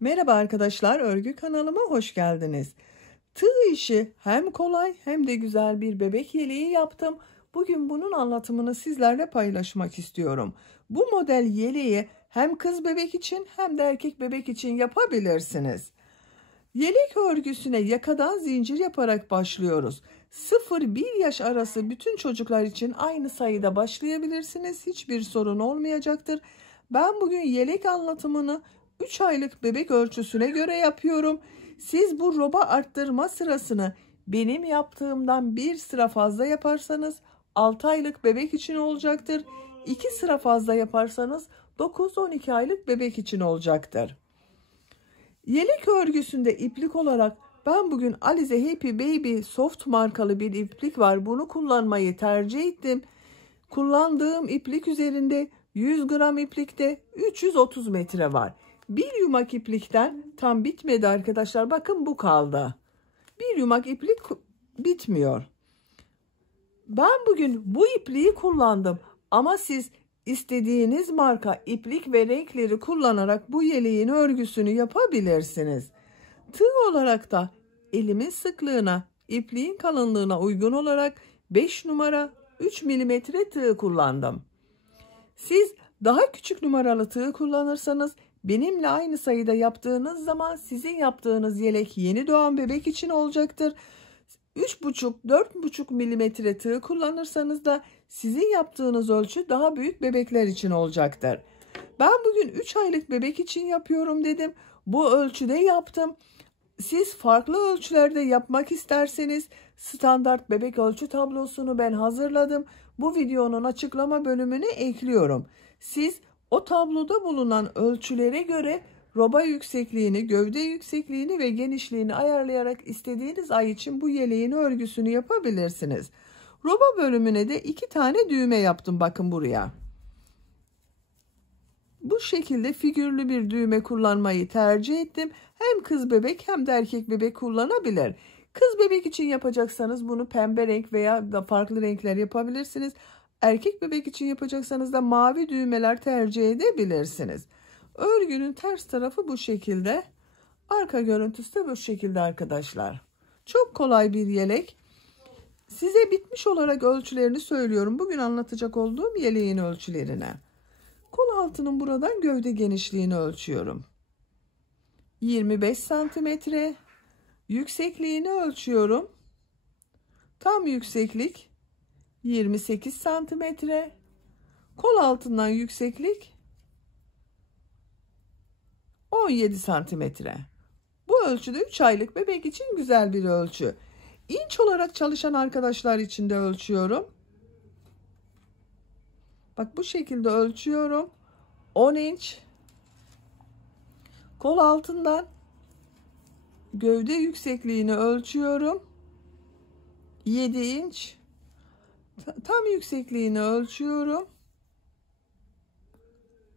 Merhaba arkadaşlar, örgü kanalıma hoş geldiniz. Tığ işi hem kolay hem de güzel bir bebek yeleği yaptım. Bugün bunun anlatımını sizlerle paylaşmak istiyorum. Bu model yeleği hem kız bebek için hem de erkek bebek için yapabilirsiniz. Yelek örgüsüne yakadan zincir yaparak başlıyoruz. 0-1 yaş arası bütün çocuklar için aynı sayıda başlayabilirsiniz. Hiçbir sorun olmayacaktır. Ben bugün yelek anlatımını 3 aylık bebek ölçüsüne göre yapıyorum. Siz bu roba arttırma sırasını benim yaptığımdan bir sıra fazla yaparsanız 6 aylık bebek için olacaktır. 2 sıra fazla yaparsanız 9-12 aylık bebek için olacaktır. Yelek örgüsünde iplik olarak ben bugün Alize Happy Baby Soft markalı bir iplik var. Bunu kullanmayı tercih ettim. Kullandığım iplik üzerinde 100 gram iplikte 330 metre var. Bir yumak iplikten tam bitmedi arkadaşlar. Bakın bu kaldı. Bir yumak iplik bitmiyor. Ben bugün bu ipliği kullandım. Ama siz istediğiniz marka iplik ve renkleri kullanarak bu yeleğin örgüsünü yapabilirsiniz. Tığ olarak da elimin sıklığına, ipliğin kalınlığına uygun olarak 5 numara 3 milimetre tığ kullandım. Siz daha küçük numaralı tığ kullanırsanız benimle aynı sayıda yaptığınız zaman sizin yaptığınız yelek yeni doğan bebek için olacaktır. 3,5-4,5 milimetre tığ kullanırsanız da sizin yaptığınız ölçü daha büyük bebekler için olacaktır. Ben bugün 3 aylık bebek için yapıyorum dedim. Bu ölçüde yaptım. Siz farklı ölçülerde yapmak isterseniz standart bebek ölçü tablosunu ben hazırladım. Bu videonun açıklama bölümüne ekliyorum. Siz o tabloda bulunan ölçülere göre roba yüksekliğini, gövde yüksekliğini ve genişliğini ayarlayarak istediğiniz ay için bu yeleğin örgüsünü yapabilirsiniz. Roba bölümüne de 2 tane düğme yaptım, bakın buraya. Bu şekilde figürlü bir düğme kullanmayı tercih ettim. Hem kız bebek hem de erkek bebek kullanabilir. Kız bebek için yapacaksanız bunu pembe renk veya da farklı renkler yapabilirsiniz. Erkek bebek için yapacaksanız da mavi düğmeler tercih edebilirsiniz. Örgünün ters tarafı bu şekilde. Arka görüntüsü de bu şekilde arkadaşlar. Çok kolay bir yelek. Size bitmiş olarak ölçülerini söylüyorum. Bugün anlatacak olduğum yeleğin ölçülerine. Kol altının buradan gövde genişliğini ölçüyorum. 25 santimetre. Yüksekliğini ölçüyorum. Tam yükseklik 28 santimetre. Kol altından yükseklik 17 santimetre. Bu ölçüde 3 aylık bebek için güzel bir ölçü. İnç olarak çalışan arkadaşlar için de ölçüyorum. Bak bu şekilde ölçüyorum. 10 inç. Kol altından gövde yüksekliğini ölçüyorum. 7 inç. Tam yüksekliğini ölçüyorum.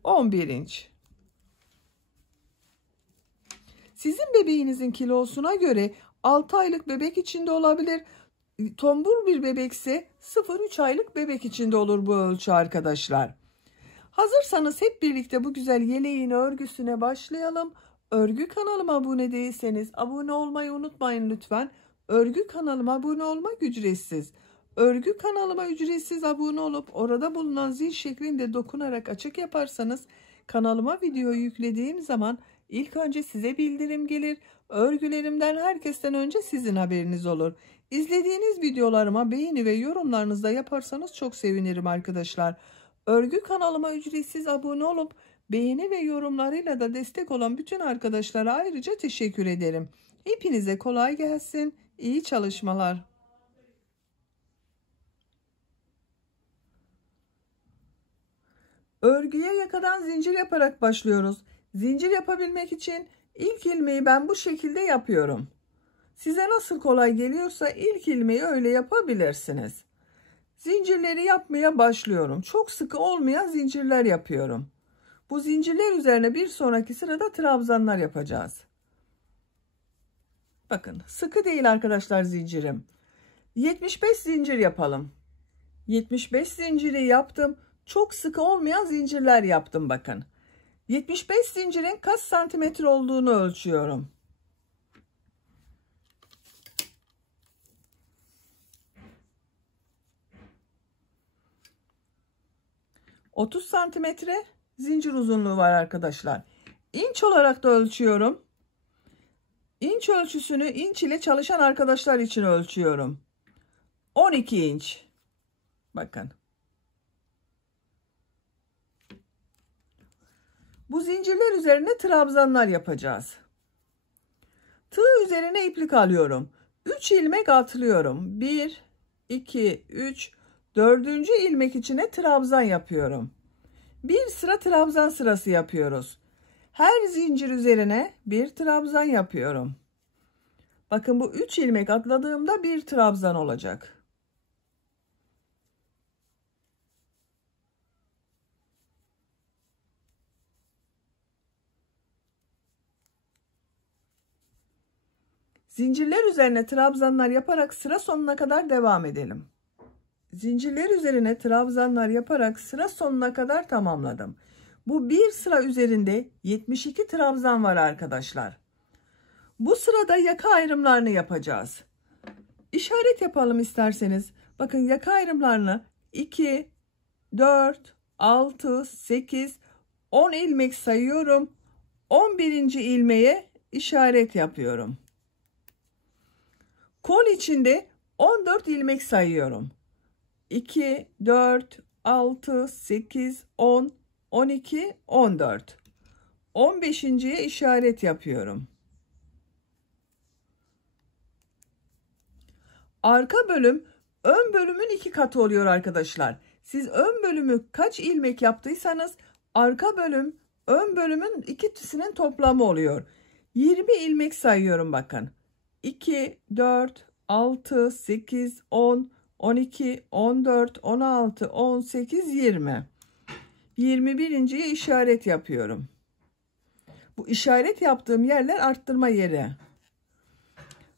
11 inç. Sizin bebeğinizin kilosuna göre 6 aylık bebek içinde olabilir. Tombul bir bebekse 0-3 aylık bebek içinde olur bu ölçü arkadaşlar. Hazırsanız hep birlikte bu güzel yeleğin örgüsüne başlayalım. Örgü kanalıma abone değilseniz abone olmayı unutmayın lütfen. Örgü kanalıma abone olmak ücretsiz. Örgü kanalıma ücretsiz abone olup orada bulunan zil şeklinde dokunarak açık yaparsanız kanalıma video yüklediğim zaman ilk önce size bildirim gelir. Örgülerimden herkesten önce sizin haberiniz olur. İzlediğiniz videolarıma beğeni ve yorumlarınızı da yaparsanız çok sevinirim arkadaşlar. Örgü kanalıma ücretsiz abone olup beğeni ve yorumlarıyla da destek olan bütün arkadaşlara ayrıca teşekkür ederim. Hepinize kolay gelsin. İyi çalışmalar. Örgüye yakadan zincir yaparak başlıyoruz. Zincir yapabilmek için ilk ilmeği ben bu şekilde yapıyorum. Size nasıl kolay geliyorsa ilk ilmeği öyle yapabilirsiniz. Zincirleri yapmaya başlıyorum. Çok sıkı olmayan zincirler yapıyorum. Bu zincirler üzerine bir sonraki sırada trabzanlar yapacağız. Bakın sıkı değil arkadaşlar zincirim. 75 zincir yapalım. 75 zinciri yaptım. Çok sıkı olmayan zincirler yaptım bakın. 75 zincirin kaç santimetre olduğunu ölçüyorum. 30 santimetre zincir uzunluğu var arkadaşlar. İnç olarak da ölçüyorum. İnç ölçüsünü inç ile çalışan arkadaşlar için ölçüyorum. 12 inç. Bakın. Bu zincirler üzerine trabzanlar yapacağız. Tığ üzerine iplik alıyorum. 3 ilmek atlıyorum. 1, 2, 3, 4. ilmek içine trabzan yapıyorum. Bir sıra trabzan sırası yapıyoruz. Her zincir üzerine bir trabzan yapıyorum. Bakın bu 3 ilmek atladığımda bir trabzan olacak. Zincirler üzerine trabzanlar yaparak sıra sonuna kadar devam edelim. Zincirler üzerine trabzanlar yaparak sıra sonuna kadar tamamladım. Bu bir sıra üzerinde 72 trabzan var arkadaşlar. Bu sırada yaka ayrımlarını yapacağız. İşaret yapalım isterseniz. Bakın yaka ayrımlarını 2, 4, 6, 8, 10 ilmek sayıyorum. 11. ilmeğe işaret yapıyorum. Kol içinde 14 ilmek sayıyorum. 2, 4, 6, 8, 10, 12, 14. 15.'ye işaret yapıyorum. Arka bölüm ön bölümün 2 katı oluyor arkadaşlar. Siz ön bölümü kaç ilmek yaptıysanız arka bölüm ön bölümün ikisinin toplamı oluyor. 20 ilmek sayıyorum bakın. 2, 4, 6, 8, 10, 12, 14, 16, 18, 20. 21.'ye işaret yapıyorum. Bu işaret yaptığım yerler arttırma yeri.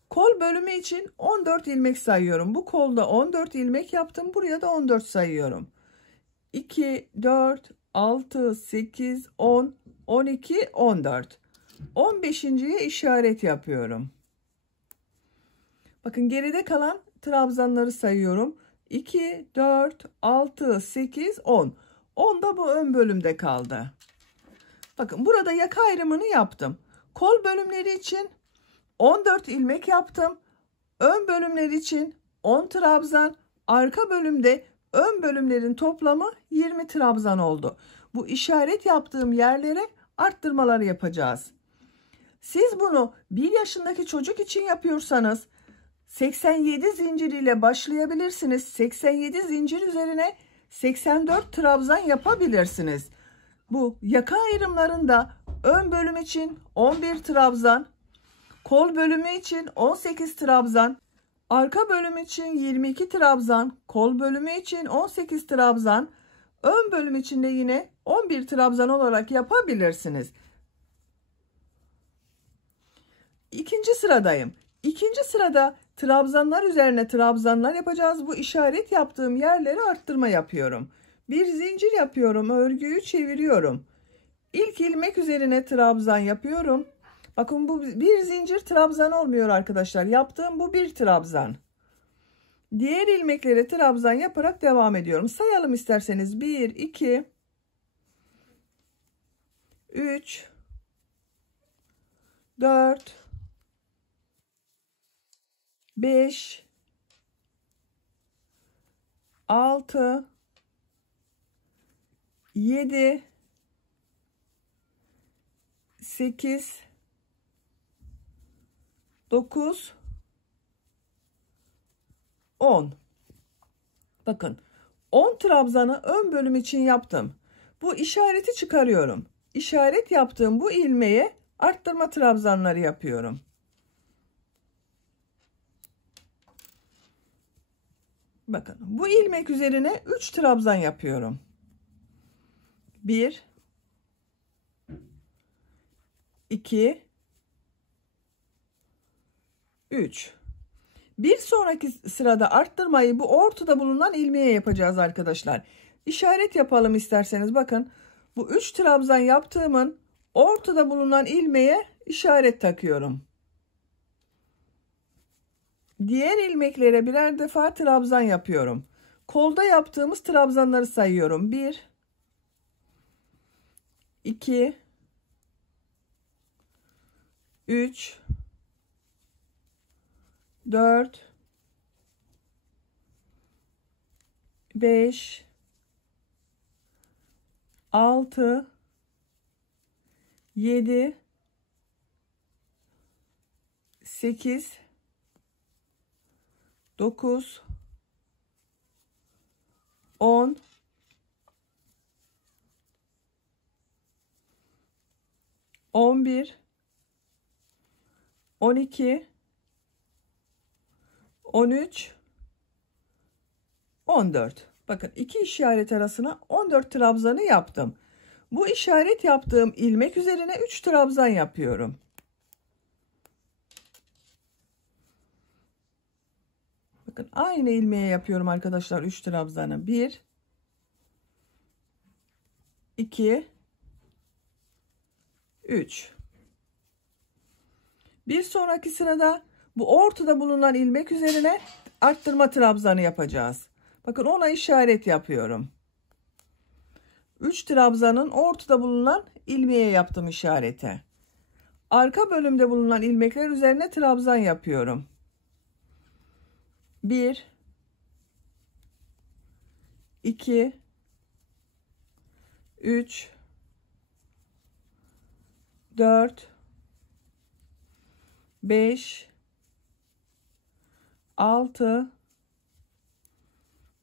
Kol bölümü için 14 ilmek sayıyorum. Bu kolda 14 ilmek yaptım. Buraya da 14 sayıyorum. 2, 4, 6, 8, 10, 12, 14. 15.'ye işaret yapıyorum. Bakın geride kalan trabzanları sayıyorum. 2, 4, 6, 8, 10. 10 da bu ön bölümde kaldı. Bakın burada yaka ayrımını yaptım. Kol bölümleri için 14 ilmek yaptım. Ön bölümler için 10 trabzan. Arka bölümde ön bölümlerin toplamı 20 trabzan oldu. Bu işaret yaptığım yerlere arttırmaları yapacağız. Siz bunu 1 yaşındaki çocuk için yapıyorsanız 87 zincir ile başlayabilirsiniz. 87 zincir üzerine 84 trabzan yapabilirsiniz. Bu yaka ayrımlarında ön bölüm için 11 trabzan, kol bölümü için 18 trabzan, arka bölüm için 22 trabzan, kol bölümü için 18 trabzan, ön bölüm için de yine 11 trabzan olarak yapabilirsiniz. İkinci sıradayım. İkinci sırada trabzanlar üzerine trabzanlar yapacağız. Bu işaret yaptığım yerlere arttırma yapıyorum. Bir zincir yapıyorum. Örgüyü çeviriyorum. İlk ilmek üzerine trabzan yapıyorum. Bakın bu bir zincir trabzan olmuyor arkadaşlar. Yaptığım bu bir trabzan. Diğer ilmeklere trabzan yaparak devam ediyorum. Sayalım isterseniz. 1, 2, 3, 4, 5, 6, 7, 8, 9, 10. Bakın 10 trabzanı ön bölüm için yaptım. Bu işareti çıkarıyorum. İşaret yaptığım bu ilmeğe arttırma trabzanları yapıyorum. Bakın bu ilmek üzerine 3 trabzan yapıyorum. 1, 2, 3. Bir sonraki sırada arttırmayı bu ortada bulunan ilmeğe yapacağız arkadaşlar. İşaret yapalım isterseniz. Bakın Bu 3 trabzan yaptığımın ortada bulunan ilmeğe işaret takıyorum. Diğer ilmeklere birer defa trabzan yapıyorum. Kolda yaptığımız trabzanları sayıyorum. 1 2 3 4 5 6 7 8 9 10 11 12 13 14. Bakın iki işaret arasına 14 trabzanı yaptım. Bu işaret yaptığım ilmek üzerine 3 trabzan yapıyorum. Bakın aynı ilmeğe yapıyorum arkadaşlar 3 trabzanı. 1 2 3. Bir sonraki sırada bu ortada bulunan ilmek üzerine arttırma trabzanı yapacağız. Bakın ona işaret yapıyorum. 3 trabzanın ortada bulunan ilmeğe yaptım işareti. Arka bölümde bulunan ilmekler üzerine trabzan yapıyorum. 1 2 3 4 5 6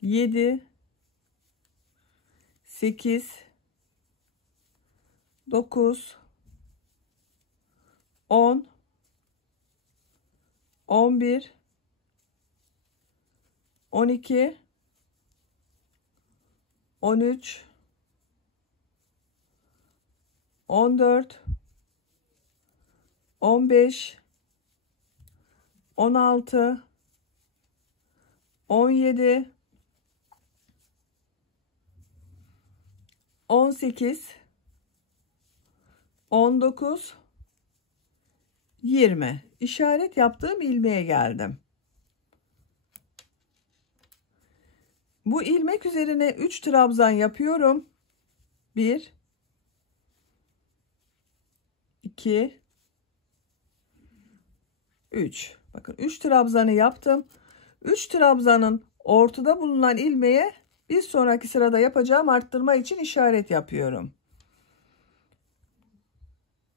7 8 9 10 11 12 13 14 15 16 17 18 19 20. İşaret yaptığım ilmeğe geldim. Bu ilmek üzerine 3 trabzan yapıyorum. 1 2 3. Bakın 3 trabzanı yaptım. 3 trabzanın ortada bulunan ilmeğe bir sonraki sırada yapacağım arttırma için işaret yapıyorum.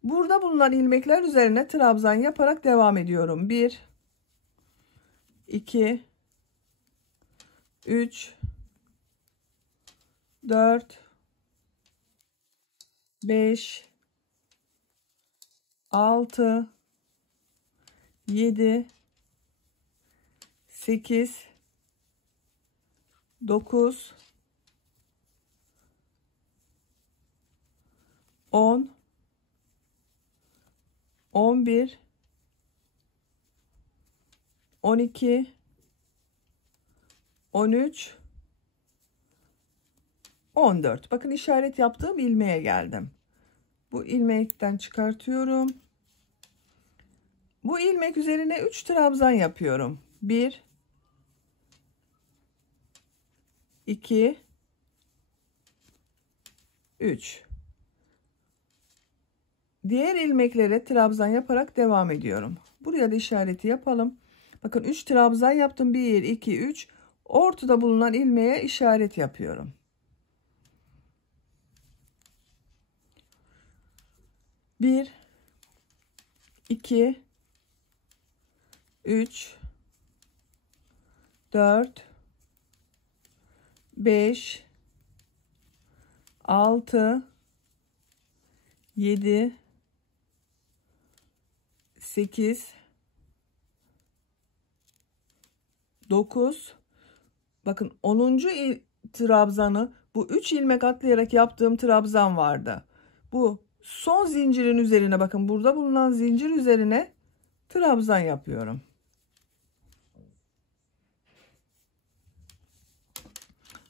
Burada bulunan ilmekler üzerine trabzan yaparak devam ediyorum. 1 2 3 4 5 6 7 8 9 10 11 12 13 14. Bakın işaret yaptığım ilmeğe geldim. Bu ilmekten çıkartıyorum. Bu ilmek üzerine 3 trabzan yapıyorum. 1 2 3. Diğer ilmeklere trabzan yaparak devam ediyorum. Buraya da işareti yapalım. Bakın 3 trabzan yaptım. 1 2 3. Ortada bulunan ilmeğe işaret yapıyorum. 1 2 3 4 5 6 7 8 9. Bakın 10. trabzanı bu 3 ilmek atlayarak yaptığım trabzan vardı. Bu son zincirin üzerine, bakın burada bulunan zincir üzerine trabzan yapıyorum.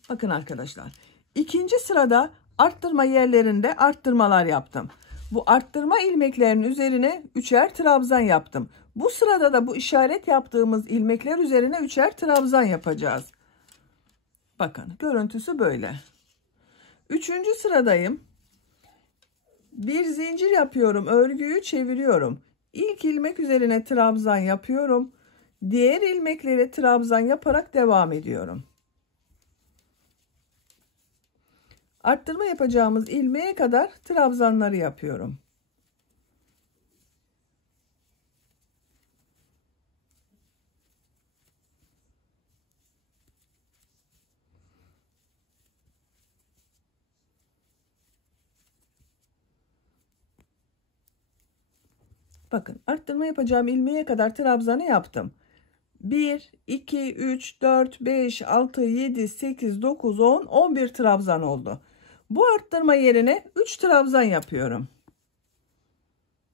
Bakın arkadaşlar, ikinci sırada arttırma yerlerinde arttırmalar yaptım. Bu arttırma ilmeklerinin üzerine 3'er trabzan yaptım. Bu sırada da bu işaret yaptığımız ilmekler üzerine 3'er trabzan yapacağız. Bakın görüntüsü böyle. 3. sıradayım. Bir zincir yapıyorum. Örgüyü çeviriyorum. İlk ilmek üzerine trabzan yapıyorum. Diğer ilmeklere trabzan yaparak devam ediyorum. Arttırma yapacağımız ilmeğe kadar trabzanları yapıyorum. Bakın arttırma yapacağım ilmeğe kadar trabzanı yaptım. 1, 2, 3, 4, 5, 6, 7, 8, 9, 10, 11 trabzan oldu. Bu arttırma yerine 3 trabzan yapıyorum.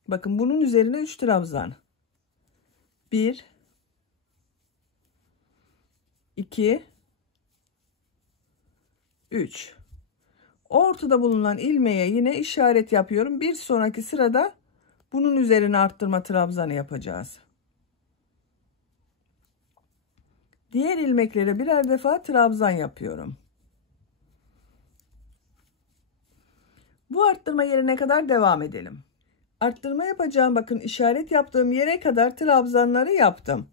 Bakın bunun üzerine 3 trabzan. 1, 2, 3. Ortada bulunan ilmeğe yine işaret yapıyorum. Bir sonraki sırada bunun üzerine arttırma trabzanı yapacağız. Diğer ilmeklere birer defa trabzan yapıyorum. Bu arttırma yerine kadar devam edelim. Arttırma yapacağım, bakın işaret yaptığım yere kadar trabzanları yaptım.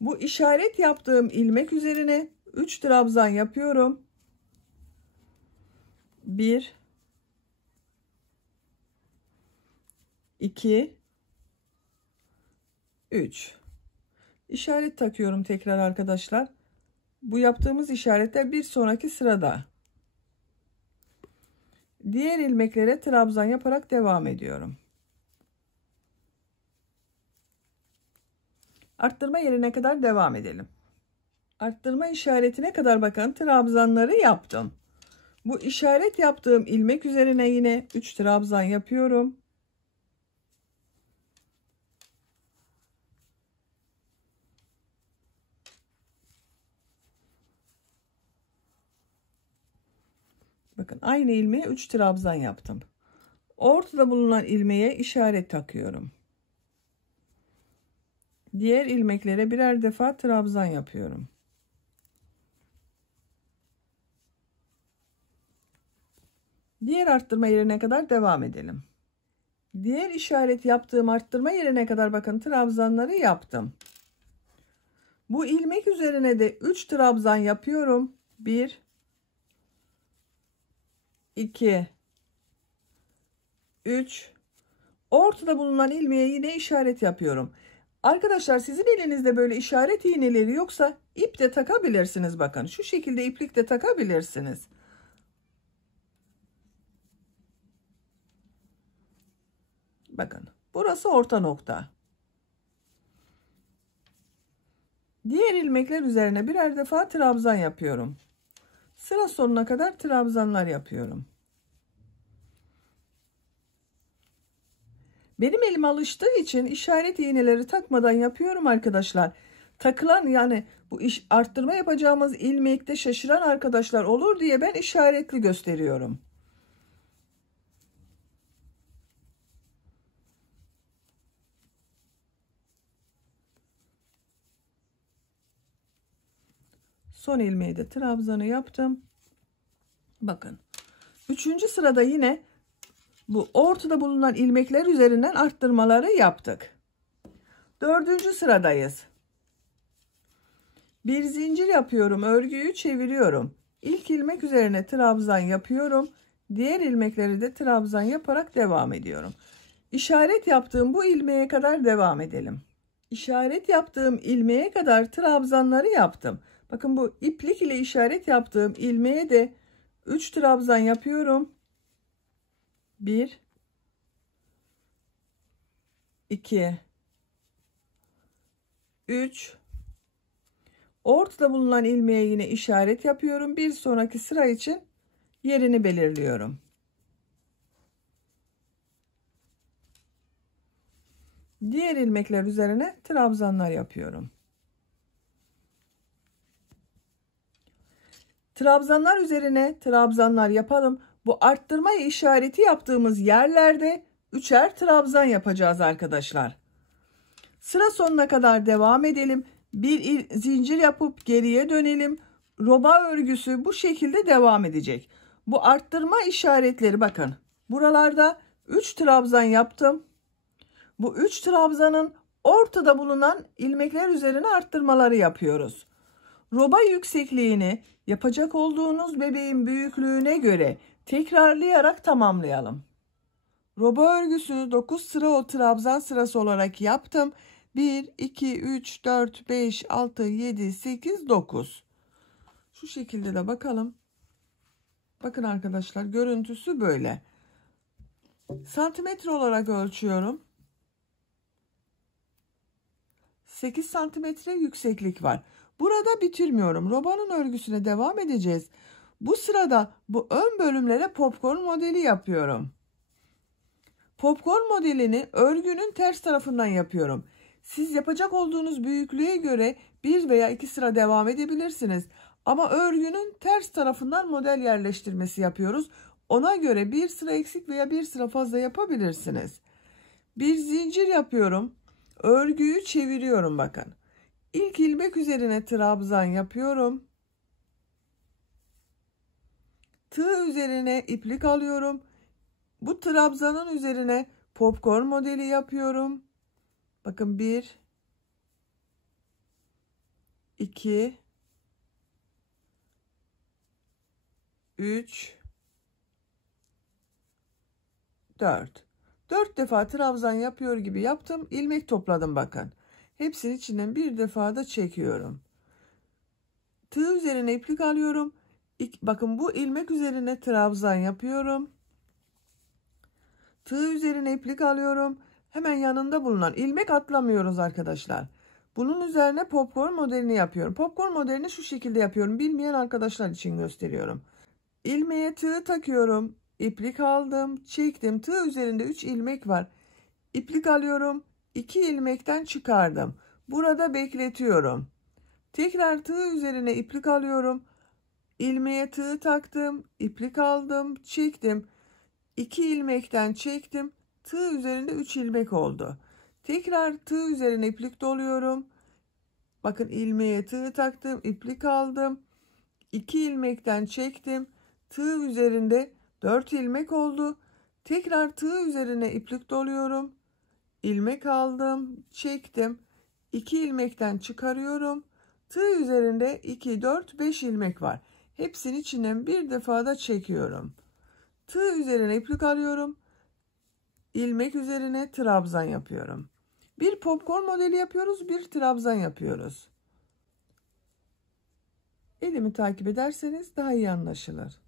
Bu işaret yaptığım ilmek üzerine 3 trabzan yapıyorum. 1, 2, 3. İşaret takıyorum tekrar arkadaşlar. Bu yaptığımız işaretler bir sonraki sırada. Diğer ilmeklere trabzan yaparak devam ediyorum. Arttırma yerine kadar devam edelim. Arttırma işaretine kadar bakın trabzanları yaptım. Bu işaret yaptığım ilmek üzerine yine 3 trabzan yapıyorum. Bakın aynı ilmeğe 3 trabzan yaptım. Ortada bulunan ilmeğe işaret takıyorum. Diğer ilmeklere birer defa trabzan yapıyorum. Diğer arttırma yerine kadar devam edelim. Diğer işaret yaptığım arttırma yerine kadar bakın trabzanları yaptım. Bu ilmek üzerine de 3 trabzan yapıyorum. 1, 2, 3. Ortada bulunan ilmeğe yine işaret yapıyorum. Arkadaşlar sizin elinizde böyle işaret iğneleri yoksa ip de takabilirsiniz. Bakın şu şekilde iplik de takabilirsiniz. Bakın burası orta nokta. Diğer ilmekler üzerine birer defa trabzan yapıyorum. Sıra sonuna kadar trabzanlar yapıyorum. Benim elim alıştığı için işaret iğneleri takmadan yapıyorum arkadaşlar. Takılan, yani bu iş arttırma yapacağımız ilmekte şaşıran arkadaşlar olur diye ben işaretli gösteriyorum. Son ilmeği de trabzanı yaptım. Bakın 3. sırada yine bu ortada bulunan ilmekler üzerinden arttırmaları yaptık. 4. sıradayız. Bir zincir yapıyorum, örgüyü çeviriyorum. İlk ilmek üzerine trabzan yapıyorum. Diğer ilmekleri de trabzan yaparak devam ediyorum. İşaret yaptığım bu ilmeğe kadar devam edelim. İşaret yaptığım ilmeğe kadar trabzanları yaptım. Bakın bu iplik ile işaret yaptığım ilmeğe de 3 trabzan yapıyorum. 1, 2, 3. Ortada bulunan ilmeğe yine işaret yapıyorum. Bir sonraki sıra için yerini belirliyorum. Diğer ilmekler üzerine trabzanlar yapıyorum. Trabzanlar üzerine trabzanlar yapalım. Bu arttırma işareti yaptığımız yerlerde 3'er trabzan yapacağız arkadaşlar. Sıra sonuna kadar devam edelim. Bir zincir yapıp geriye dönelim. Roba örgüsü bu şekilde devam edecek. Bu arttırma işaretleri bakın. Buralarda 3 trabzan yaptım. Bu 3 trabzanın ortada bulunan ilmekler üzerine arttırmaları yapıyoruz. Roba yüksekliğini yapacak olduğunuz bebeğin büyüklüğüne göre tekrarlayarak tamamlayalım. Roba örgüsünü 9 sıra o trabzan sırası olarak yaptım. 1, 2, 3, 4, 5, 6, 7, 8, 9. Şu şekilde de bakalım. Bakın arkadaşlar, görüntüsü böyle. Santimetre olarak ölçüyorum. 8 santimetre yükseklik var. Burada bitirmiyorum. Robanın örgüsüne devam edeceğiz. Bu sırada bu ön bölümlere popcorn modeli yapıyorum. Popcorn modelini örgünün ters tarafından yapıyorum. Siz yapacak olduğunuz büyüklüğe göre 1 veya 2 sıra devam edebilirsiniz. Ama örgünün ters tarafından model yerleştirmesi yapıyoruz. Ona göre 1 sıra eksik veya 1 sıra fazla yapabilirsiniz. Bir zincir yapıyorum. Örgüyü çeviriyorum bakın. İlk ilmek üzerine trabzan yapıyorum. Tığ üzerine iplik alıyorum. Bu trabzanın üzerine popcorn modeli yapıyorum. Bakın 1, 2, 3, 4. 4 defa trabzan yapıyor gibi yaptım. İlmek topladım bakın. Hepsinin içinden bir defa da çekiyorum. Tığ üzerine iplik alıyorum. Bakın bu ilmek üzerine trabzan yapıyorum. Tığ üzerine iplik alıyorum. Hemen yanında bulunan ilmek atlamıyoruz arkadaşlar. Bunun üzerine popcorn modelini yapıyorum. Popcorn modelini şu şekilde yapıyorum. Bilmeyen arkadaşlar için gösteriyorum. İlmeğe tığ takıyorum. İplik aldım, çektim. Tığ üzerinde 3 ilmek var. İplik alıyorum. 2 ilmekten çıkardım. Burada bekletiyorum. Tekrar tığ üzerine iplik alıyorum. İlmeğe tığ taktım, iplik aldım, çektim. 2 ilmekten çektim. Tığ üzerinde 3 ilmek oldu. Tekrar tığ üzerine iplik doluyorum. Bakın ilmeğe tığ taktım, iplik aldım. 2 ilmekten çektim. Tığ üzerinde 4 ilmek oldu. Tekrar tığ üzerine iplik doluyorum. İlmek aldım, çektim. 2 ilmekten çıkarıyorum. Tığ üzerinde 2, 4, 5 ilmek var. Hepsinin içinden bir defa da çekiyorum. Tığ üzerine iplik alıyorum. İlmek üzerine trabzan yapıyorum. Bir popcorn modeli yapıyoruz, bir trabzan yapıyoruz. Elimi takip ederseniz daha iyi anlaşılır.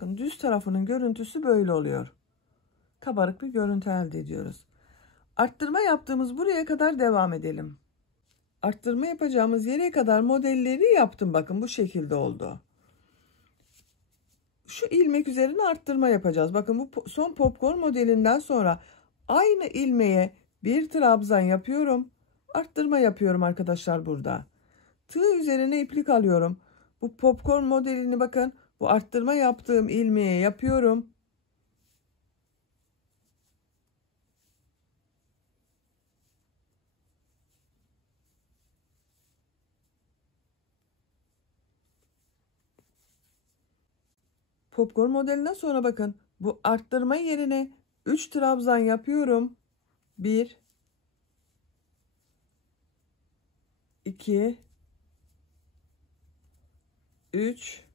Bakın düz tarafının görüntüsü böyle oluyor. Kabarık bir görüntü elde ediyoruz. Arttırma yaptığımız buraya kadar devam edelim. Arttırma yapacağımız yere kadar modelleri yaptım. Bakın bu şekilde oldu. Şu ilmek üzerine arttırma yapacağız. Bakın bu son popcorn modelinden sonra aynı ilmeğe bir trabzan yapıyorum. Arttırma yapıyorum arkadaşlar burada. Tığ üzerine iplik alıyorum. Bu popcorn modelini bakın. Bu arttırma yaptığım ilmeğe yapıyorum. Popcorn modelinden sonra bakın. Bu arttırma yerine 3 trabzan yapıyorum. 1, 2, 3.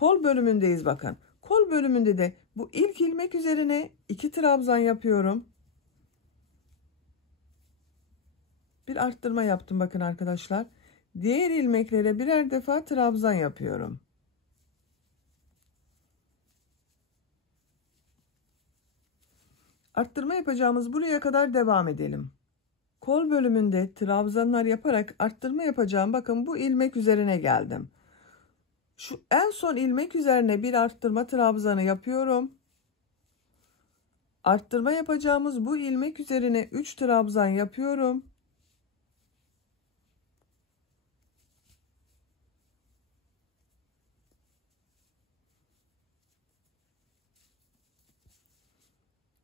Kol bölümündeyiz bakın. Kol bölümünde de bu ilk ilmek üzerine 2 trabzan yapıyorum. Bir arttırma yaptım bakın arkadaşlar. Diğer ilmeklere birer defa trabzan yapıyorum. Arttırma yapacağımız buraya kadar devam edelim. Kol bölümünde trabzanlar yaparak arttırma yapacağım. Bakın bu ilmek üzerine geldim. Şu en son ilmek üzerine bir arttırma trabzanı yapıyorum. Arttırma yapacağımız bu ilmek üzerine 3 trabzan yapıyorum.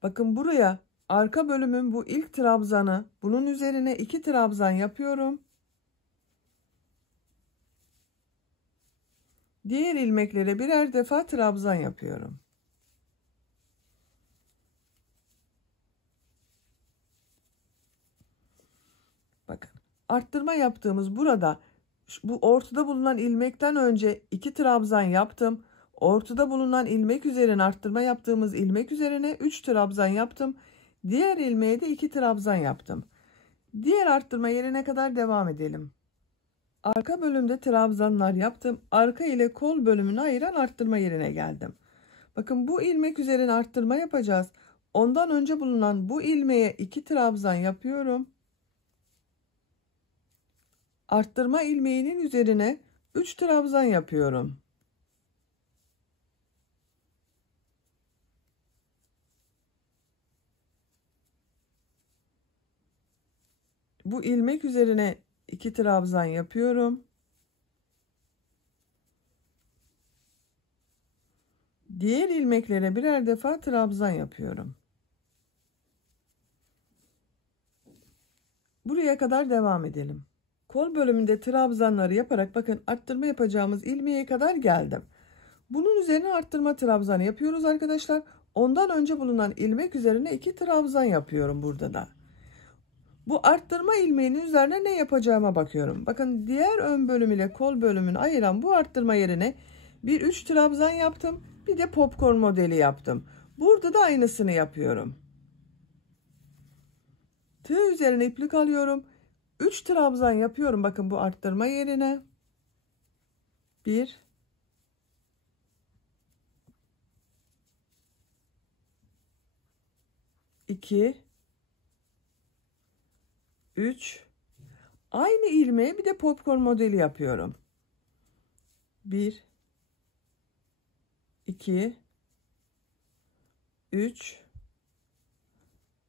Bakın buraya arka bölümün bu ilk trabzanı, bunun üzerine 2 trabzan yapıyorum. Diğer ilmeklere birer defa trabzan yapıyorum. Bakın arttırma yaptığımız burada bu ortada bulunan ilmekten önce 2 trabzan yaptım. Ortada bulunan ilmek üzerine arttırma yaptığımız ilmek üzerine 3 trabzan yaptım. Diğer ilmeğe de 2 trabzan yaptım. Diğer arttırma yerine kadar devam edelim. Arka bölümde trabzanlar yaptım. Arka ile kol bölümünü ayıran arttırma yerine geldim. Bakın bu ilmek üzerine arttırma yapacağız. Ondan önce bulunan bu ilmeğe 2 trabzan yapıyorum. Arttırma ilmeğinin üzerine 3 trabzan yapıyorum. Bu ilmek üzerine 2 trabzan yapıyorum. Diğer ilmeklere birer defa trabzan yapıyorum. Buraya kadar devam edelim. Kol bölümünde trabzanları yaparak bakın arttırma yapacağımız ilmeğe kadar geldim. Bunun üzerine arttırma trabzanı yapıyoruz arkadaşlar. Ondan önce bulunan ilmek üzerine 2 trabzan yapıyorum burada da. Bu arttırma ilmeğinin üzerine ne yapacağıma bakıyorum. Bakın diğer ön bölüm ile kol bölümünü ayıran bu arttırma yerine bir 3 trabzan yaptım. Bir de popcorn modeli yaptım. Burada da aynısını yapıyorum. Tığ üzerine iplik alıyorum. 3 trabzan yapıyorum. Bakın bu arttırma yerine. 1 2 3 aynı ilmeğe bir de popcorn modeli yapıyorum. 1 2 3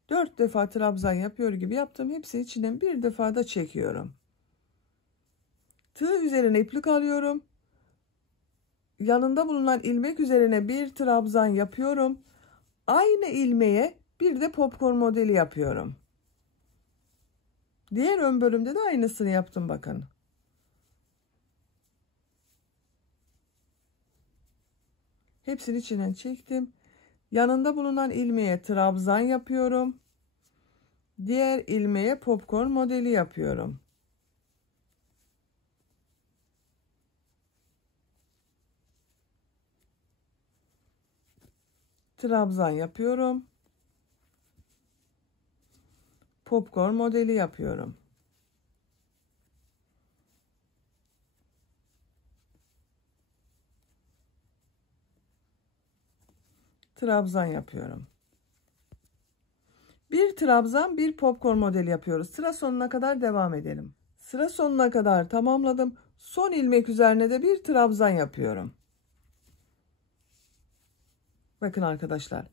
4 defa trabzan yapıyor gibi yaptım. Hepsi içinden bir defa da çekiyorum. Tığ üzerine iplik alıyorum. Yanında bulunan ilmek üzerine bir trabzan yapıyorum. Aynı ilmeğe bir de popcorn modeli yapıyorum. Diğer ön bölümde de aynısını yaptım bakın. Hepsini içinden çektim. Yanında bulunan ilmeğe trabzan yapıyorum. Diğer ilmeğe popcorn modeli yapıyorum. Trabzan yapıyorum. Popcorn modeli yapıyorum. Trabzan yapıyorum. Bir trabzan, bir popcorn modeli yapıyoruz. Sıra sonuna kadar devam edelim. Sıra sonuna kadar tamamladım. Son ilmek üzerine de bir trabzan yapıyorum. Bakın arkadaşlar.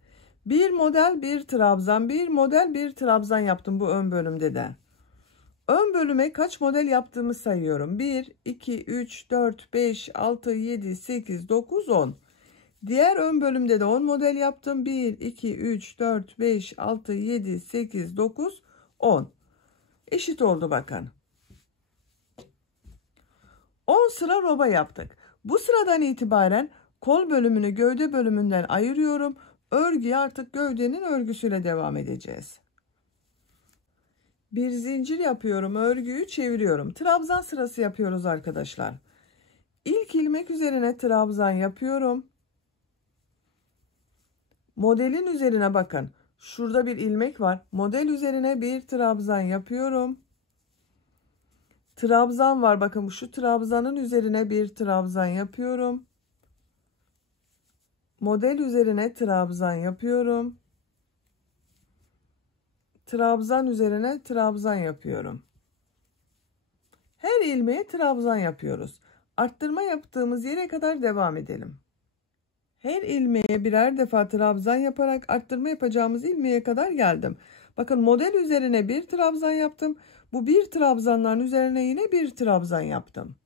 Bir model, bir trabzan, bir model, bir trabzan yaptım bu ön bölümde de. Ön bölüme kaç model yaptığımı sayıyorum. 1, 2, 3, 4, 5, 6, 7, 8, 9, 10. Diğer ön bölümde de 10 model yaptım. 1, 2, 3, 4, 5, 6, 7, 8, 9, 10. Eşit oldu bakın. 10 sıra roba yaptık. Bu sıradan itibaren kol bölümünü gövde bölümünden ayırıyorum. Örgüye artık gövdenin örgüsüyle devam edeceğiz. Bir zincir yapıyorum. Örgüyü çeviriyorum. Trabzan sırası yapıyoruz arkadaşlar. İlk ilmek üzerine trabzan yapıyorum. Modelin üzerine bakın. Şurada bir ilmek var. Model üzerine bir trabzan yapıyorum. trabzan var. Bakın şu trabzanın üzerine bir trabzan yapıyorum. Model üzerine trabzan yapıyorum. Trabzan üzerine trabzan yapıyorum. Her ilmeğe trabzan yapıyoruz. Arttırma yaptığımız yere kadar devam edelim. Her ilmeğe birer defa trabzan yaparak arttırma yapacağımız ilmeğe kadar geldim. Bakın model üzerine bir trabzan yaptım. Bu bir trabzanların üzerine yine bir trabzan yaptım.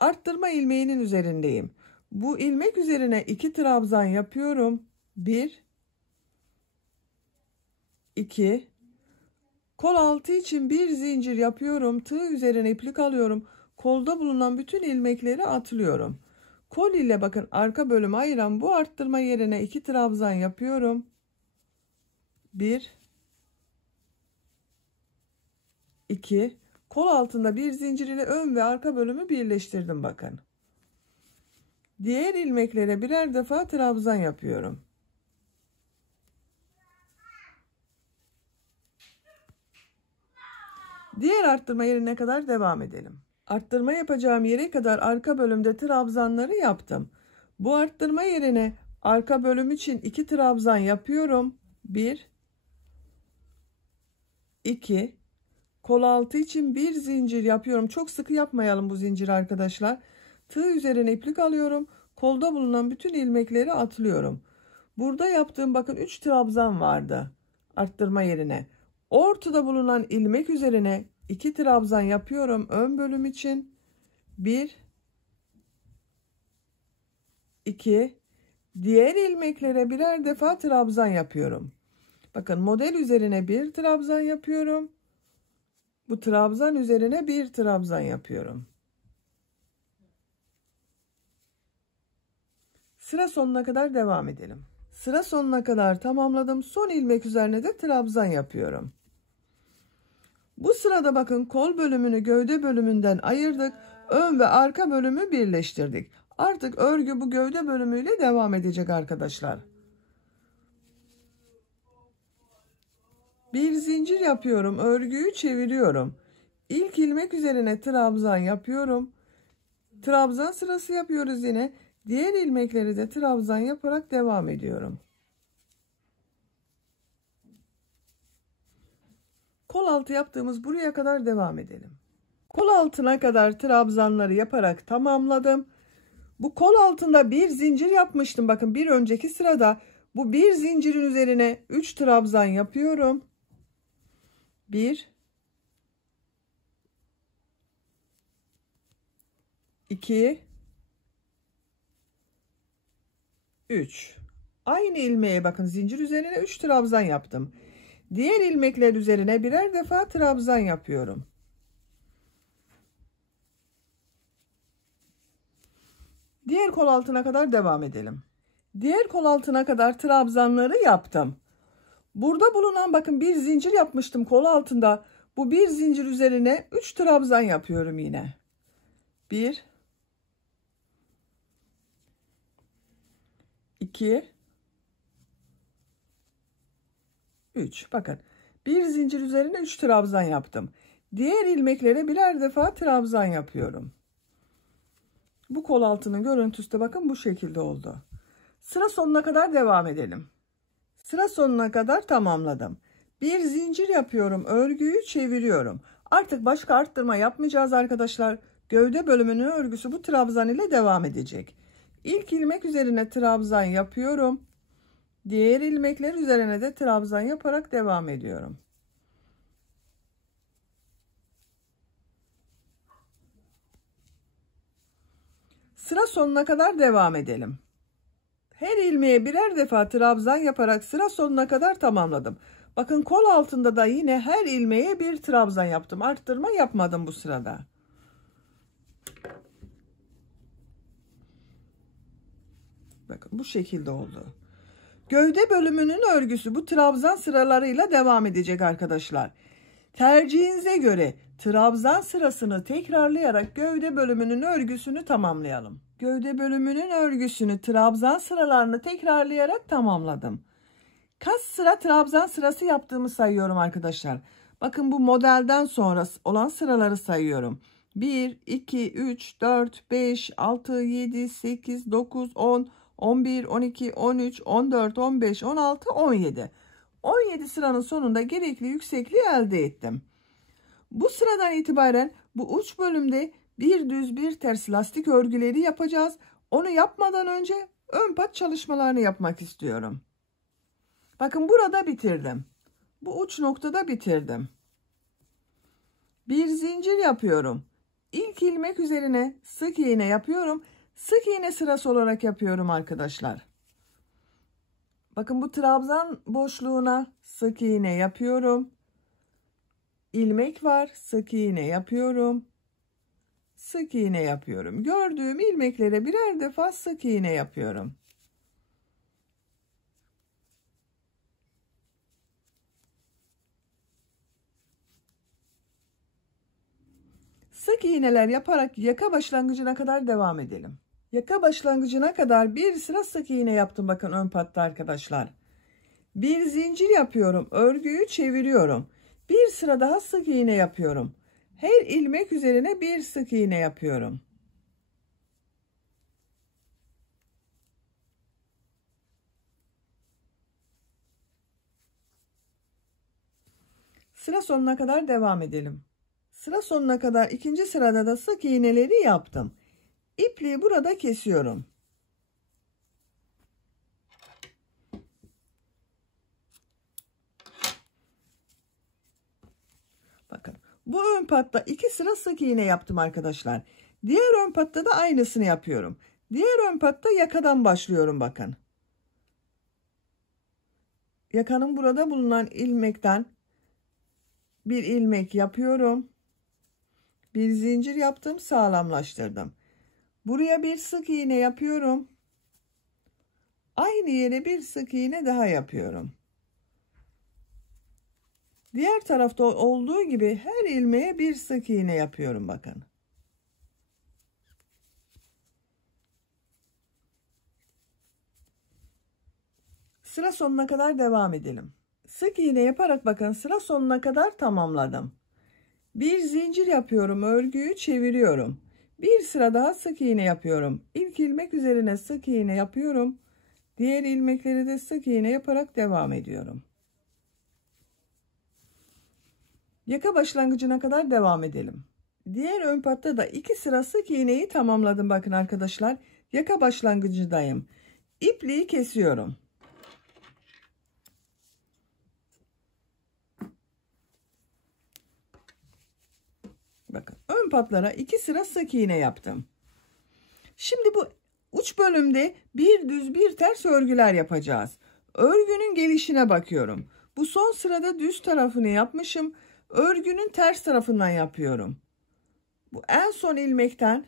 Arttırma ilmeğinin üzerindeyim. Bu ilmek üzerine 2 trabzan yapıyorum. 1 2 kol altı için bir zincir yapıyorum. Tığ üzerine iplik alıyorum. Kolda bulunan bütün ilmekleri atlıyorum. Kol ile bakın arka bölümü ayıran bu arttırma yerine 2 trabzan yapıyorum. 1 2 kol altında bir zincir ile ön ve arka bölümü birleştirdim bakın. Diğer ilmeklere birer defa trabzan yapıyorum. Diğer arttırma yerine kadar devam edelim. Arttırma yapacağım yere kadar arka bölümde trabzanları yaptım. Bu arttırma yerine arka bölüm için 2 trabzan yapıyorum. 1 2 kol altı için bir zincir yapıyorum. Çok sıkı yapmayalım bu zinciri arkadaşlar. Tığ üzerine iplik alıyorum. Kolda bulunan bütün ilmekleri atlıyorum. Burada yaptığım bakın 3 trabzan vardı arttırma yerine. Ortada bulunan ilmek üzerine 2 trabzan yapıyorum ön bölüm için. 1 2 diğer ilmeklere birer defa trabzan yapıyorum. Bakın model üzerine bir trabzan yapıyorum. Bu trabzan üzerine bir trabzan yapıyorum. Sıra sonuna kadar devam edelim. Sıra sonuna kadar tamamladım. Son ilmek üzerine de trabzan yapıyorum. Bu sırada bakın kol bölümünü gövde bölümünden ayırdık. Ön ve arka bölümü birleştirdik. Artık örgü bu gövde bölümüyle devam edecek arkadaşlar. Bir zincir yapıyorum. Örgüyü çeviriyorum. İlk ilmek üzerine trabzan yapıyorum. Trabzan sırası yapıyoruz yine. Diğer ilmekleri de trabzan yaparak devam ediyorum. Kol altı yaptığımız buraya kadar devam edelim. Kol altına kadar trabzanları yaparak tamamladım. Bu kol altında bir zincir yapmıştım. Bakın bir önceki sırada bu bir zincirin üzerine 3 trabzan yapıyorum. 1 2 3 aynı ilmeğe bakın zincir üzerine 3 trabzan yaptım. Diğer ilmekler üzerine birer defa trabzan yapıyorum. Diğer kol altına kadar devam edelim. Diğer kol altına kadar trabzanları yaptım. Burada bulunan bakın bir zincir yapmıştım kol altında. Bu bir zincir üzerine 3 trabzan yapıyorum yine. 1 2 3 bakın bir zincir üzerine 3 trabzan yaptım. Diğer ilmeklere birer defa trabzan yapıyorum. Bu kol altının görüntüsü de bakın bu şekilde oldu. Sıra sonuna kadar devam edelim. Sıra sonuna kadar tamamladım. Bir zincir yapıyorum, örgüyü çeviriyorum. Artık başka arttırma yapmayacağız arkadaşlar. Gövde bölümünün örgüsü bu trabzan ile devam edecek. İlk ilmek üzerine trabzan yapıyorum. Diğer ilmekler üzerine de trabzan yaparak devam ediyorum. Sıra sonuna kadar devam edelim. Her ilmeğe birer defa trabzan yaparak sıra sonuna kadar tamamladım. Bakın kol altında da yine her ilmeğe bir trabzan yaptım. Arttırma yapmadım bu sırada. Bakın bu şekilde oldu. Gövde bölümünün örgüsü bu trabzan sıralarıyla devam edecek arkadaşlar. Tercihinize göre trabzan sırasını tekrarlayarak gövde bölümünün örgüsünü tamamlayalım. Gövde bölümünün örgüsünü trabzan sıralarını tekrarlayarak tamamladım. Kaç sıra trabzan sırası yaptığımı sayıyorum arkadaşlar. Bakın bu modelden sonra olan sıraları sayıyorum. 1, 2, 3, 4, 5, 6, 7, 8, 9, 10, 11, 12, 13, 14, 15, 16, 17. 17 sıranın sonunda gerekli yüksekliği elde ettim. Bu sıradan itibaren bu uç bölümde bir düz bir ters lastik örgüleri yapacağız. Onu yapmadan önce ön pat çalışmalarını yapmak istiyorum. Bakın burada bitirdim. Bu uç noktada bitirdim. Bir zincir yapıyorum. İlk ilmek üzerine sık iğne yapıyorum. Sık iğne sırası olarak yapıyorum arkadaşlar. Bakın bu trabzan boşluğuna sık iğne yapıyorum. İlmek var, sık iğne yapıyorum. Sık iğne yapıyorum. Gördüğüm ilmeklere birer defa sık iğne yapıyorum. Sık iğneler yaparak yaka başlangıcına kadar devam edelim. Yaka başlangıcına kadar bir sıra sık iğne yaptım bakın ön patta arkadaşlar. Bir zincir yapıyorum, örgüyü çeviriyorum. Bir sıra daha sık iğne yapıyorum. Her ilmek üzerine bir sık iğne yapıyorum. Sıra sonuna kadar devam edelim. Sıra sonuna kadar ikinci sırada da sık iğneleri yaptım. İpliği burada kesiyorum. Bakın bu ön patta 2 sıra sık iğne yaptım arkadaşlar. Diğer ön patta da aynısını yapıyorum. Diğer ön patta yakadan başlıyorum bakın. Yakanın burada bulunan ilmekten bir ilmek yapıyorum. Bir zincir yaptım, sağlamlaştırdım. Buraya bir sık iğne yapıyorum. Aynı yere bir sık iğne daha yapıyorum. Diğer tarafta olduğu gibi her ilmeğe bir sık iğne yapıyorum bakın. Sıra sonuna kadar devam edelim. Sık iğne yaparak bakın sıra sonuna kadar tamamladım. Bir zincir yapıyorum, örgüyü çeviriyorum. Bir sıra daha sık iğne yapıyorum. İlk ilmek üzerine sık iğne yapıyorum. Diğer ilmekleri de sık iğne yaparak devam ediyorum. Yaka başlangıcına kadar devam edelim. Diğer ön patta da 2 sıra sık iğneyi tamamladım bakın arkadaşlar. Yaka başlangıcındayım. İpliği kesiyorum. Bakın ön patlara 2 sıra sık iğne yaptım. Şimdi bu uç bölümde bir düz bir ters örgüler yapacağız. Örgünün gelişine bakıyorum. Bu son sırada düz tarafını yapmışım. Örgünün ters tarafından yapıyorum. Bu en son ilmekten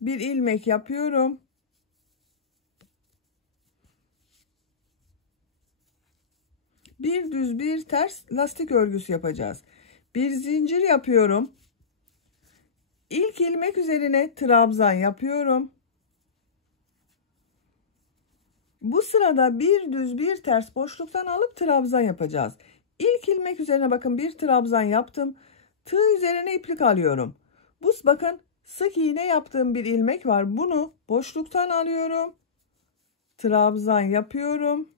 bir ilmek yapıyorum. Bir düz bir ters lastik örgüsü yapacağız. Bir zincir yapıyorum. İlk ilmek üzerine trabzan yapıyorum. Bu sırada bir düz bir ters boşluktan alıp trabzan yapacağız. İlk ilmek üzerine bakın bir trabzan yaptım. Tığ üzerine iplik alıyorum. Bu bakın sık iğne yaptığım bir ilmek var. Bunu boşluktan alıyorum. Trabzan yapıyorum.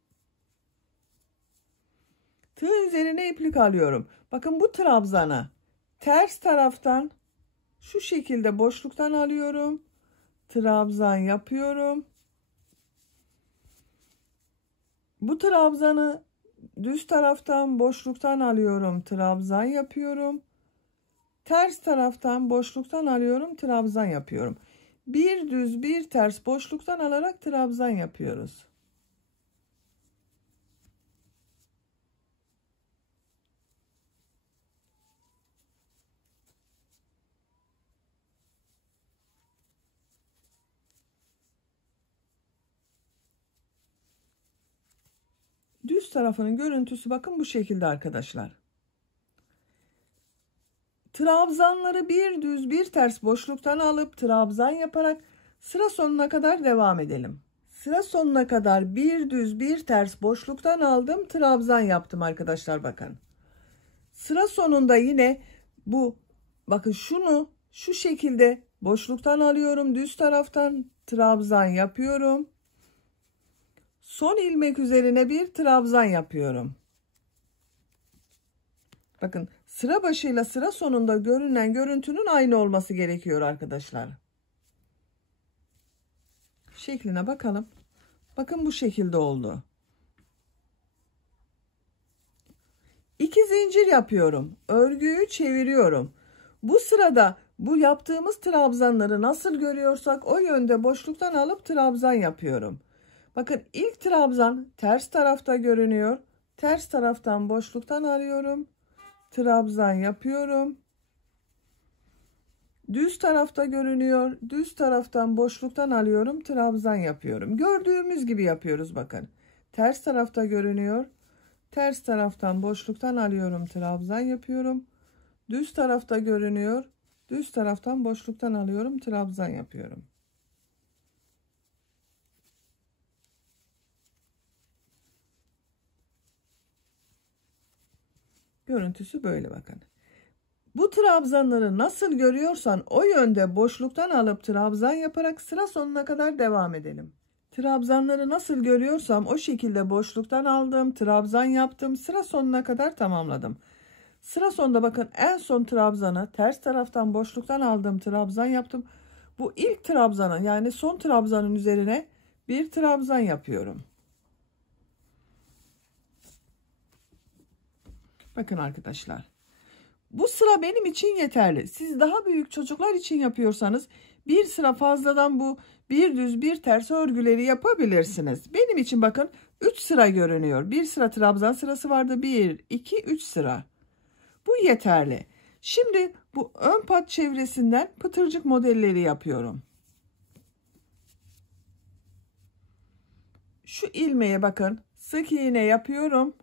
Tığ üzerine iplik alıyorum. Bakın bu trabzanı ters taraftan şu şekilde boşluktan alıyorum. Trabzan yapıyorum. Bu trabzanı düz taraftan boşluktan alıyorum. Trabzan yapıyorum. Ters taraftan boşluktan alıyorum. Trabzan yapıyorum. Bir düz bir ters boşluktan alarak trabzan yapıyoruz. Düz tarafının görüntüsü bakın bu şekilde arkadaşlar. Trabzanları bir düz bir ters boşluktan alıp trabzan yaparak sıra sonuna kadar devam edelim. Sıra sonuna kadar bir düz bir ters boşluktan aldım, trabzan yaptım arkadaşlar bakın. Sıra sonunda yine bu, bakın şunu şu şekilde boşluktan alıyorum. Düz taraftan trabzan yapıyorum. Son ilmek üzerine bir trabzan yapıyorum. Bakın sıra başıyla sıra sonunda görünen görüntünün aynı olması gerekiyor arkadaşlar. Şekline bakalım. Bakın bu şekilde oldu. 2 zincir yapıyorum. Örgüyü çeviriyorum. Bu sırada bu yaptığımız trabzanları nasıl görüyorsak o yönde boşluktan alıp trabzan yapıyorum. Bakın ilk trabzan ters tarafta görünüyor. Ters taraftan boşluktan alıyorum. Trabzan yapıyorum. Düz tarafta görünüyor. Düz taraftan boşluktan alıyorum. Trabzan yapıyorum. Gördüğümüz gibi yapıyoruz bakın. Ters tarafta görünüyor. Ters taraftan boşluktan alıyorum. Trabzan yapıyorum. Düz tarafta görünüyor. Düz taraftan boşluktan alıyorum. Trabzan yapıyorum. Görüntüsü böyle bakın. Bu trabzanları nasıl görüyorsan o yönde boşluktan alıp trabzan yaparak sıra sonuna kadar devam edelim. Trabzanları nasıl görüyorsam o şekilde boşluktan aldım, trabzan yaptım, sıra sonuna kadar tamamladım. Sıra sonunda bakın en son trabzanı ters taraftan boşluktan aldım, trabzan yaptım. Bu ilk trabzanın yani son trabzanın üzerine bir trabzan yapıyorum. Bakın arkadaşlar. Bu sıra benim için yeterli. Siz daha büyük çocuklar için yapıyorsanız bir sıra fazladan bu bir düz bir ters örgüleri yapabilirsiniz. Benim için bakın 3 sıra görünüyor. Bir sıra trabzan sırası vardı. 1, 2, 3 sıra. Bu yeterli. Şimdi bu ön pat çevresinden pıtırcık modelleri yapıyorum. Şu ilmeğe bakın sık iğne yapıyorum.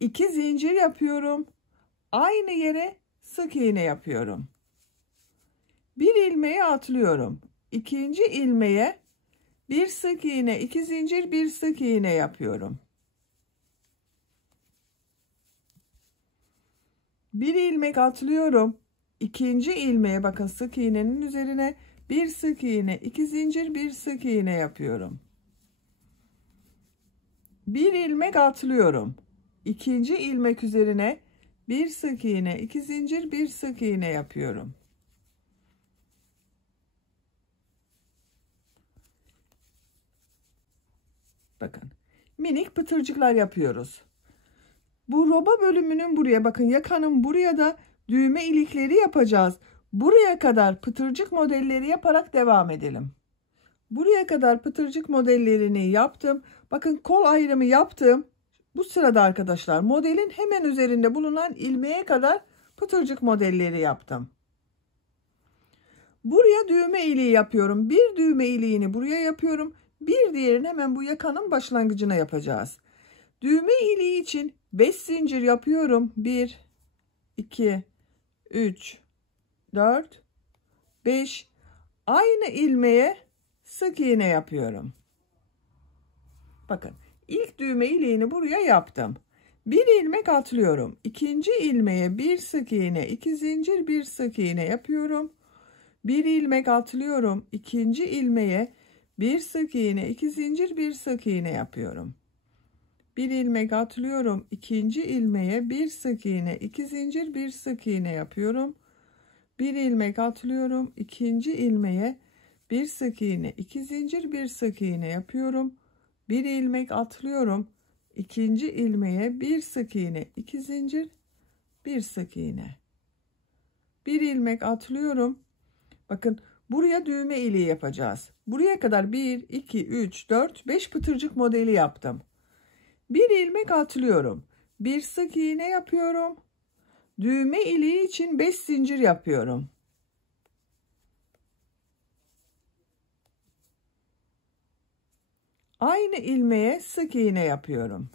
2 zincir yapıyorum. Aynı yere sık iğne yapıyorum. Bir ilmeği atlıyorum. İkinci ilmeğe bir sık iğne, 2 zincir, bir sık iğne yapıyorum. Bir ilmek atlıyorum. İkinci ilmeğe bakın sık iğnenin üzerine bir sık iğne, 2 zincir, bir sık iğne yapıyorum. Bir ilmek atlıyorum. İkinci ilmek üzerine bir sık iğne, 2 zincir, bir sık iğne yapıyorum. Bakın minik pıtırcıklar yapıyoruz. Bu roba bölümünün buraya bakın yakanın buraya da düğme ilikleri yapacağız. Buraya kadar pıtırcık modelleri yaparak devam edelim. Buraya kadar pıtırcık modellerini yaptım. Bakın kol ayrımı yaptım. Bu sırada arkadaşlar modelin hemen üzerinde bulunan ilmeğe kadar pıtırcık modelleri yaptım. Buraya düğme iliği yapıyorum. Bir düğme iliğini buraya yapıyorum. Bir diğerini hemen bu yakanın başlangıcına yapacağız. Düğme iliği için 5 zincir yapıyorum. 1, 2, 3, 4, 5. Aynı ilmeğe sık iğne yapıyorum. Bakın ilk düğme iliğini buraya yaptım. Bir ilmek atlıyorum. İkinci ilmeğe bir sık iğne, 2 zincir, bir sık iğne yapıyorum. Bir ilmek atlıyorum. İkinci ilmeğe bir sık iğne, 2 zincir, bir sık iğne yapıyorum. Bir ilmek atlıyorum. İkinci ilmeğe bir sık iğne, 2 zincir, bir sık iğne yapıyorum. Bir ilmek atlıyorum. İkinci ilmeğe bir sık iğne, 2 zincir, bir sık iğne yapıyorum. Bir ilmek atlıyorum. İkinci ilmeğe bir sık iğne, 2 zincir, bir sık iğne. Bir ilmek atlıyorum. Bakın buraya düğme iliği yapacağız. Buraya kadar 1, 2, 3, 4, 5 pıtırcık modeli yaptım. Bir ilmek atlıyorum. Bir sık iğne yapıyorum. Düğme iliği için 5 zincir yapıyorum. Aynı ilmeğe sık iğne yapıyorum.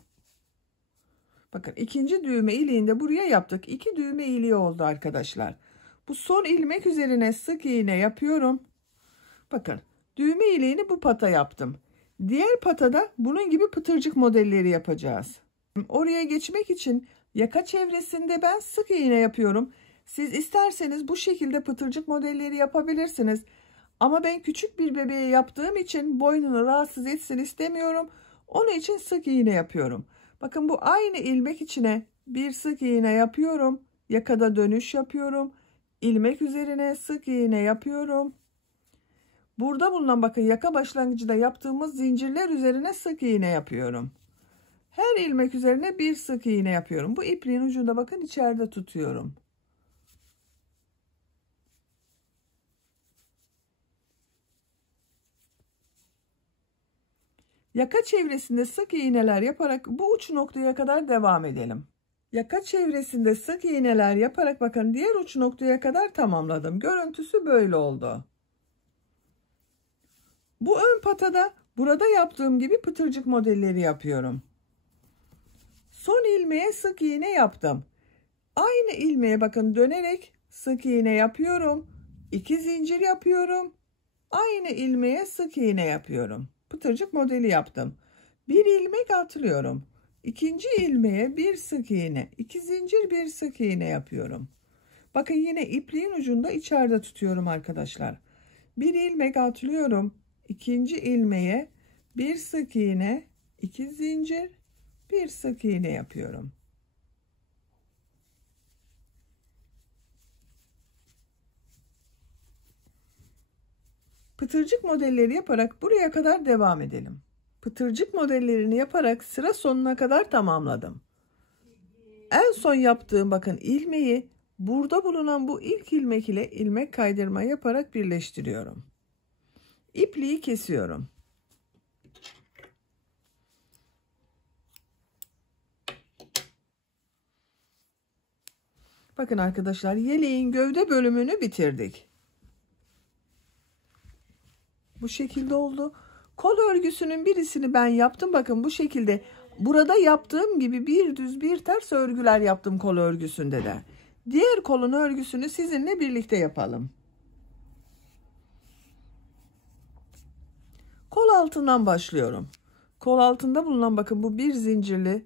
Bakın ikinci düğme iliğini de buraya yaptık. 2 düğme iliği oldu arkadaşlar. Bu son ilmek üzerine sık iğne yapıyorum. Bakın düğme iliğini bu pata yaptım. Diğer patada bunun gibi pıtırcık modelleri yapacağız. Oraya geçmek için Yaka çevresinde ben sık iğne yapıyorum. Siz isterseniz bu şekilde pıtırcık modelleri yapabilirsiniz. Ama ben küçük bir bebeğe yaptığım için boynunu rahatsız etsin istemiyorum. Onun için sık iğne yapıyorum. Bakın bu aynı ilmek içine bir sık iğne yapıyorum. Yakada dönüş yapıyorum. İlmek üzerine sık iğne yapıyorum. Burada bulunan bakın yaka başlangıcında yaptığımız zincirler üzerine sık iğne yapıyorum. Her ilmek üzerine bir sık iğne yapıyorum. Bu ipliğin ucunda bakın içeride tutuyorum. Yaka çevresinde sık iğneler yaparak bu uç noktaya kadar devam edelim. Yaka çevresinde sık iğneler yaparak bakın diğer uç noktaya kadar tamamladım. Görüntüsü böyle oldu. Bu ön patada burada yaptığım gibi pıtırcık modelleri yapıyorum. Son ilmeğe sık iğne yaptım. Aynı ilmeğe bakın dönerek sık iğne yapıyorum. 2 zincir yapıyorum. Aynı ilmeğe sık iğne yapıyorum. Pıtırcık modeli yaptım. Bir ilmek atlıyorum. İkinci ilmeğe bir sık iğne, 2 zincir, bir sık iğne yapıyorum. Bakın yine ipliğin ucunda içeride tutuyorum arkadaşlar. Bir ilmek atlıyorum. İkinci ilmeğe bir sık iğne, 2 zincir, bir sık iğne yapıyorum. Pıtırcık modelleri yaparak buraya kadar devam edelim. Pıtırcık modellerini yaparak sıra sonuna kadar tamamladım. En son yaptığım bakın ilmeği burada bulunan bu ilk ilmek ile ilmek kaydırma yaparak birleştiriyorum. İpliği kesiyorum. Bakın arkadaşlar yeleğin gövde bölümünü bitirdik. Bu şekilde oldu. Kol örgüsünün birisini ben yaptım. Bakın bu şekilde burada yaptığım gibi bir düz bir ters örgüler yaptım kol örgüsünde de. Diğer kolun örgüsünü sizinle birlikte yapalım. Kol altından başlıyorum. Kol altında bulunan bakın bu bir zincirli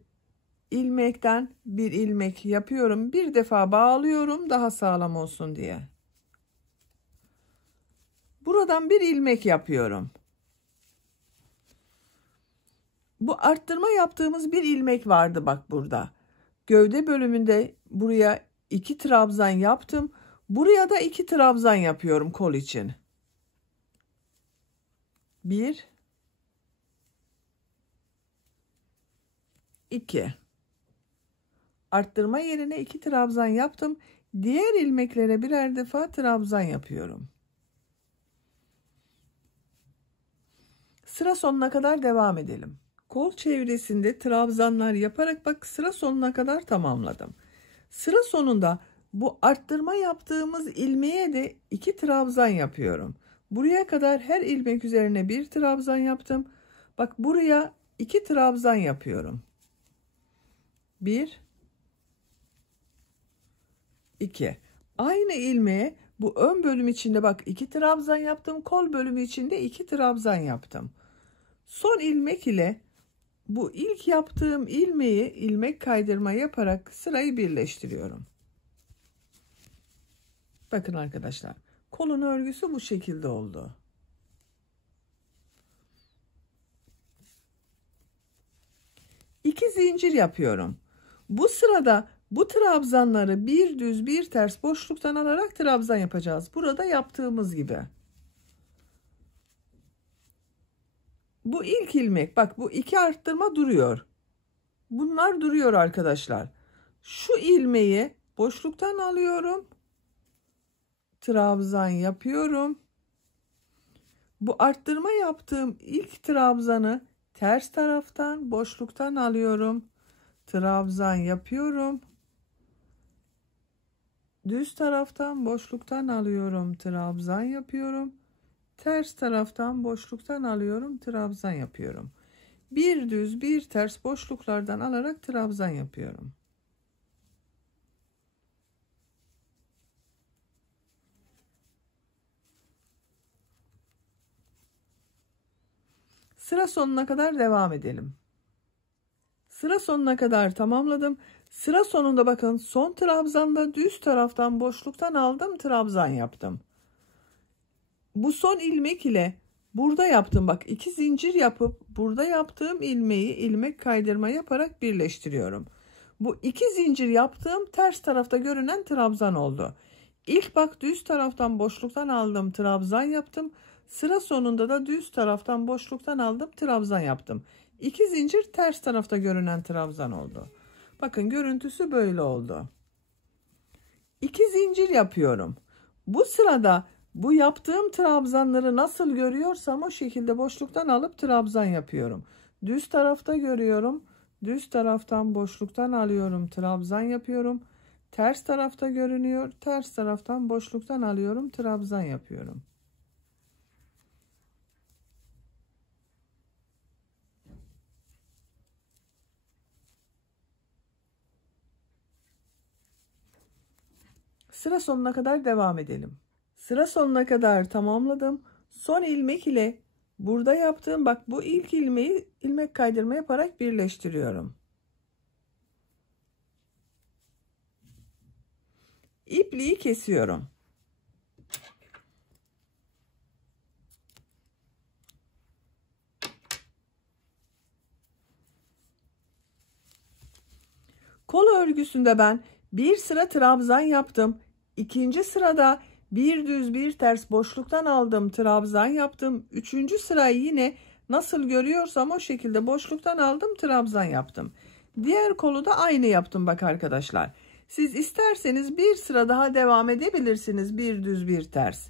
ilmekten bir ilmek yapıyorum. Bir defa bağlıyorum daha sağlam olsun diye. Buradan bir ilmek yapıyorum. Bu arttırma yaptığımız bir ilmek vardı bak burada. Gövde bölümünde buraya 2 trabzan yaptım. Buraya da 2 trabzan yapıyorum kol için. 1 2 arttırma yerine 2 trabzan yaptım. Diğer ilmeklere birer defa trabzan yapıyorum. Sıra sonuna kadar devam edelim. Kol çevresinde trabzanlar yaparak bak sıra sonuna kadar tamamladım. Sıra sonunda bu arttırma yaptığımız ilmeğe de 2 trabzan yapıyorum. Buraya kadar her ilmek üzerine bir trabzan yaptım. Bak buraya 2 trabzan yapıyorum. 1 2 aynı ilmeğe bu ön bölüm içinde bak 2 trabzan yaptım. Kol bölümü içinde 2 trabzan yaptım. Son ilmek ile bu ilk yaptığım ilmeği ilmek kaydırma yaparak sırayı birleştiriyorum. Bakın arkadaşlar kolun örgüsü bu şekilde oldu. İki zincir yapıyorum. Bu sırada bu trabzanları bir düz bir ters boşluktan alarak trabzan yapacağız. Burada yaptığımız gibi. Bu ilk ilmek bak bu 2 arttırma duruyor. Bunlar duruyor arkadaşlar. Şu ilmeği boşluktan alıyorum. Trabzan yapıyorum. Bu arttırma yaptığım ilk trabzanı ters taraftan boşluktan alıyorum. Trabzan yapıyorum. Düz taraftan boşluktan alıyorum. Trabzan yapıyorum. Ters taraftan boşluktan alıyorum. Trabzan yapıyorum. Bir düz bir ters boşluklardan alarak trabzan yapıyorum. Sıra sonuna kadar devam edelim. Sıra sonuna kadar tamamladım. Sıra sonunda bakın son trabzanda düz taraftan boşluktan aldım, trabzan yaptım. Bu son ilmek ile burada yaptım, bak 2 zincir yapıp burada yaptığım ilmeği ilmek kaydırma yaparak birleştiriyorum. Bu 2 zincir yaptığım ters tarafta görünen trabzan oldu. İlk bak düz taraftan boşluktan aldım, trabzan yaptım. Sıra sonunda da düz taraftan boşluktan aldım, trabzan yaptım. 2 zincir ters tarafta görünen trabzan oldu. Bakın görüntüsü böyle oldu. 2 zincir yapıyorum. Bu sırada bu yaptığım trabzanları nasıl görüyorsam o şekilde boşluktan alıp trabzan yapıyorum. Düz tarafta görüyorum. Düz taraftan boşluktan alıyorum, trabzan yapıyorum. Ters tarafta görünüyor. Ters taraftan boşluktan alıyorum, trabzan yapıyorum. Sıra sonuna kadar devam edelim. Sıra sonuna kadar tamamladım. Son ilmek ile burada yaptığım bak bu ilk ilmeği ilmek kaydırma yaparak birleştiriyorum. İpliği kesiyorum. Kol örgüsünde ben bir sıra trabzan yaptım. İkinci sırada bir düz bir ters boşluktan aldım, trabzan yaptım. Üçüncü sırayı yine nasıl görüyorsam o şekilde boşluktan aldım, trabzan yaptım. Diğer kolu da aynı yaptım bak arkadaşlar. Siz isterseniz bir sıra daha devam edebilirsiniz, bir düz bir ters.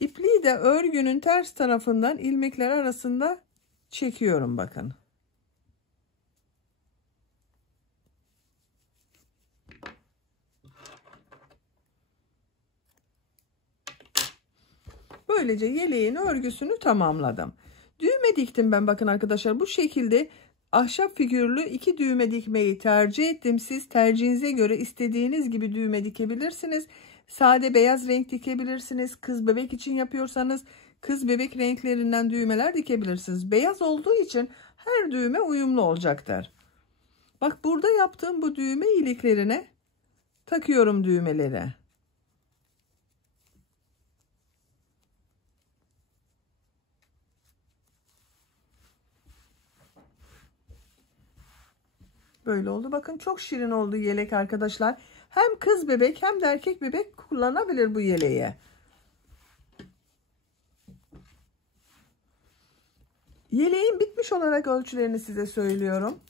İpliği de örgünün ters tarafından ilmekler arasında çekiyorum bakın. Böylece yeleğin örgüsünü tamamladım. Düğme diktim ben bakın arkadaşlar. Bu şekilde ahşap figürlü 2 düğme dikmeyi tercih ettim. Siz tercihinize göre istediğiniz gibi düğme dikebilirsiniz. Sade beyaz renk dikebilirsiniz. Kız bebek için yapıyorsanız kız bebek renklerinden düğmeler dikebilirsiniz. Beyaz olduğu için her düğme uyumlu olacaktır. Bak burada yaptığım bu düğme iliklerine takıyorum düğmeleri. Böyle oldu. Bakın çok şirin oldu yelek arkadaşlar. Hem kız bebek hem de erkek bebek kullanabilir bu yeleği. Yeleğin bitmiş olarak ölçülerini size söylüyorum.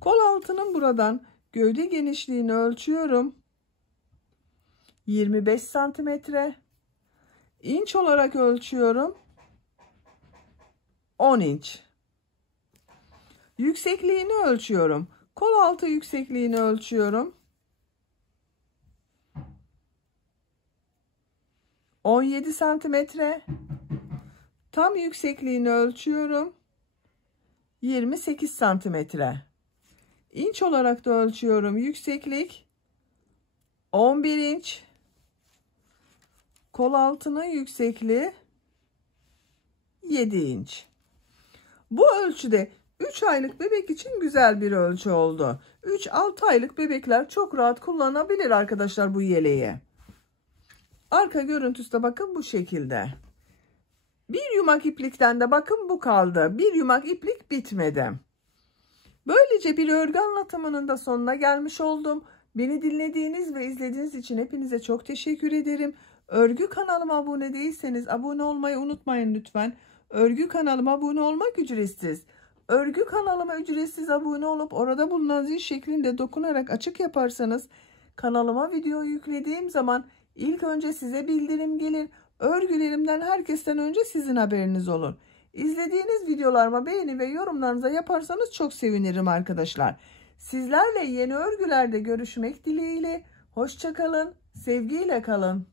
Kol altının buradan gövde genişliğini ölçüyorum. 25 santimetre. İnç olarak ölçüyorum. 10 inç. Yüksekliğini ölçüyorum. Kol altı yüksekliğini ölçüyorum. 17 santimetre. Tam yüksekliğini ölçüyorum. 28 santimetre. İnç olarak da ölçüyorum. Yükseklik 11 inç. Kol altının yüksekliği 7 inç. Bu ölçüde 3 aylık bebek için güzel bir ölçü oldu. 3-6 aylık bebekler çok rahat kullanabilir arkadaşlar bu yeleği. Arka görüntüsü de bakın bu şekilde. Bir yumak iplikten de bakın bu kaldı. Bir yumak iplik bitmedi. Böylece bir örgü anlatımının da sonuna gelmiş oldum. Beni dinlediğiniz ve izlediğiniz için hepinize çok teşekkür ederim. Örgü kanalıma abone değilseniz abone olmayı unutmayın lütfen. Örgü kanalıma abone olmak ücretsiz. Örgü kanalıma ücretsiz abone olup orada bulunan zil şeklinde dokunarak açık yaparsanız kanalıma video yüklediğim zaman ilk önce size bildirim gelir. Örgülerimden herkesten önce sizin haberiniz olur. İzlediğiniz videolarıma beğeni ve yorumlarınıza yaparsanız çok sevinirim arkadaşlar. Sizlerle yeni örgülerde görüşmek dileğiyle. Hoşça kalın, sevgiyle kalın.